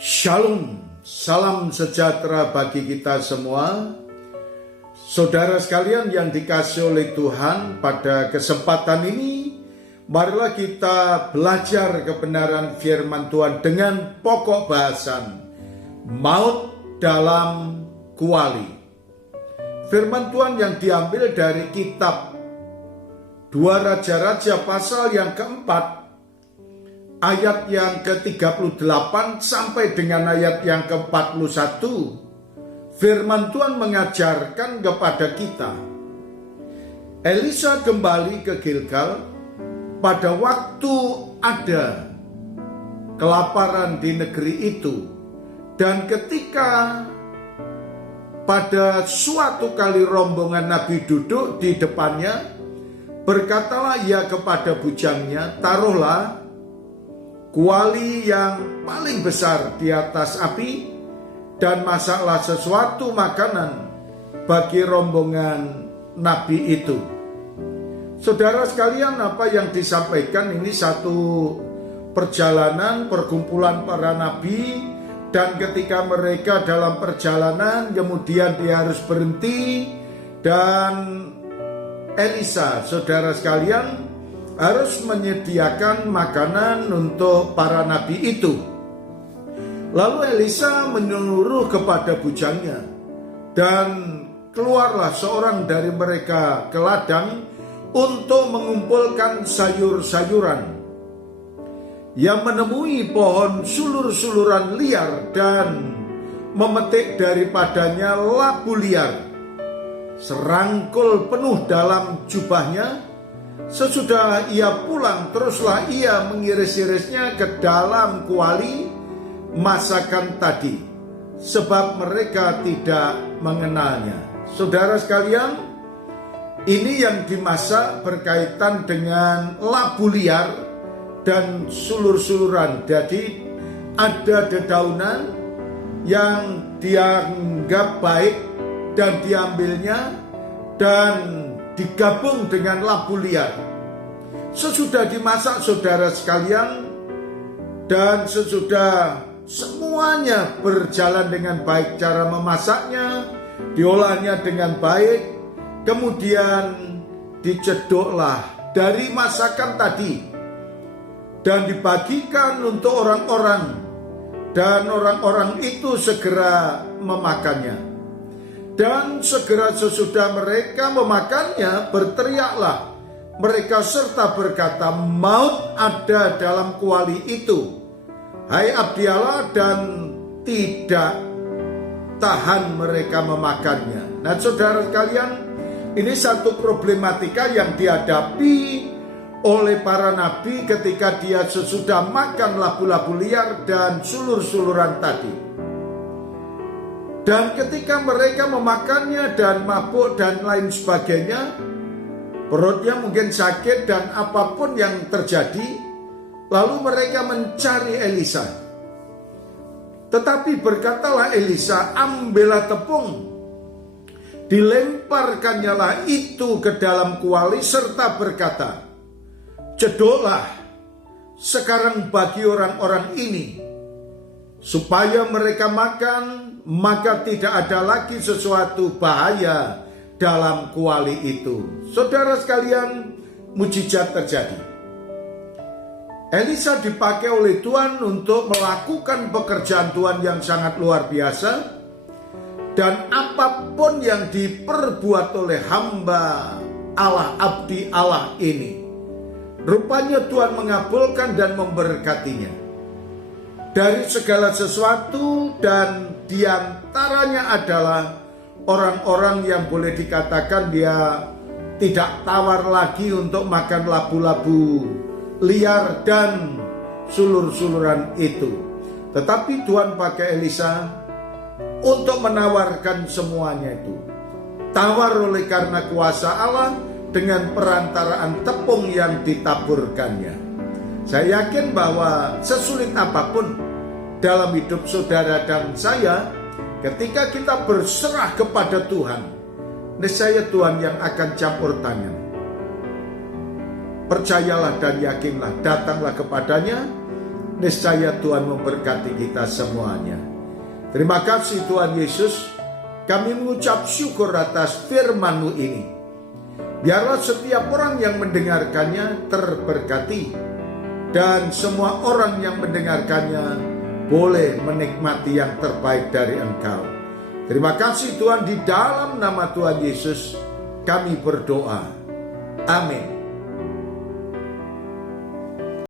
Shalom, salam sejahtera bagi kita semua. Saudara sekalian yang dikasihi oleh Tuhan, pada kesempatan ini marilah kita belajar kebenaran firman Tuhan dengan pokok bahasan maut dalam kuali. Firman Tuhan yang diambil dari kitab 2 Raja-Raja pasal yang keempat, ayat yang ke-38 sampai dengan ayat yang ke-41. Firman Tuhan mengajarkan kepada kita, Elisa kembali ke Gilgal pada waktu ada kelaparan di negeri itu. Dan ketika pada suatu kali rombongan Nabi duduk di depannya, berkatalah ia kepada bujangnya, taruhlah kuali yang paling besar di atas api dan masaklah sesuatu makanan bagi rombongan Nabi itu. Saudara sekalian, apa yang disampaikan ini satu perjalanan perkumpulan para nabi, dan ketika mereka dalam perjalanan kemudian dia harus berhenti, dan Elisa, saudara sekalian, harus menyediakan makanan untuk para nabi itu. Lalu Elisa menyuruh kepada bujangnya, dan keluarlah seorang dari mereka ke ladang untuk mengumpulkan sayur-sayuran. Yang menemui pohon sulur-suluran liar dan memetik daripadanya labu liar, serangkul penuh dalam jubahnya. Sesudah ia pulang, teruslah ia mengiris-irisnya ke dalam kuali masakan tadi, sebab mereka tidak mengenalnya. Saudara sekalian, ini yang dimasak berkaitan dengan labu liar dan sulur-suluran. Jadi ada dedaunan yang dianggap baik dan diambilnya dan digabung dengan labu liar. Sesudah dimasak, saudara sekalian, dan sesudah semuanya berjalan dengan baik, cara memasaknya, diolahnya dengan baik, kemudian dicedoklah dari masakan tadi dan dibagikan untuk orang-orang, dan orang-orang itu segera memakannya. Dan segera sesudah mereka memakannya, berteriaklah mereka serta berkata, maut ada dalam kuali itu, hai abdi Allah, dan tidak tahan mereka memakannya. Nah, saudara sekalian, ini satu problematika yang dihadapi oleh para nabi ketika dia sesudah makan labu-labu liar dan sulur-suluran tadi. Dan ketika mereka memakannya dan mabuk dan lain sebagainya, perutnya mungkin sakit dan apapun yang terjadi, lalu mereka mencari Elisa. Tetapi berkatalah Elisa, ambillah tepung, dilemparkannya lah itu ke dalam kuali serta berkata, cedoklah sekarang bagi orang-orang ini, supaya mereka makan, maka tidak ada lagi sesuatu bahaya dalam kuali itu. Saudara sekalian, mujizat terjadi. Elisa dipakai oleh Tuhan untuk melakukan pekerjaan Tuhan yang sangat luar biasa. Dan apapun yang diperbuat oleh hamba Allah, abdi Allah ini, rupanya Tuhan mengabulkan dan memberkatinya dari segala sesuatu, dan diantaranya adalah orang-orang yang boleh dikatakan dia tidak tawar lagi untuk makan labu-labu liar dan sulur-suluran itu. Tetapi Tuhan pakai Elisa untuk menawarkan semuanya itu. Tawar oleh karena kuasa Allah dengan perantaraan tepung yang ditaburkannya. Saya yakin bahwa sesulit apapun dalam hidup saudara dan saya, ketika kita berserah kepada Tuhan, niscaya Tuhan yang akan campur tangan. Percayalah dan yakinlah, datanglah kepadanya, niscaya Tuhan memberkati kita semuanya. Terima kasih Tuhan Yesus, kami mengucap syukur atas firman-Mu ini. Biarlah setiap orang yang mendengarkannya terberkati, dan semua orang yang mendengarkannya boleh menikmati yang terbaik dari Engkau. Terima kasih Tuhan, di dalam nama Tuhan Yesus kami berdoa. Amin.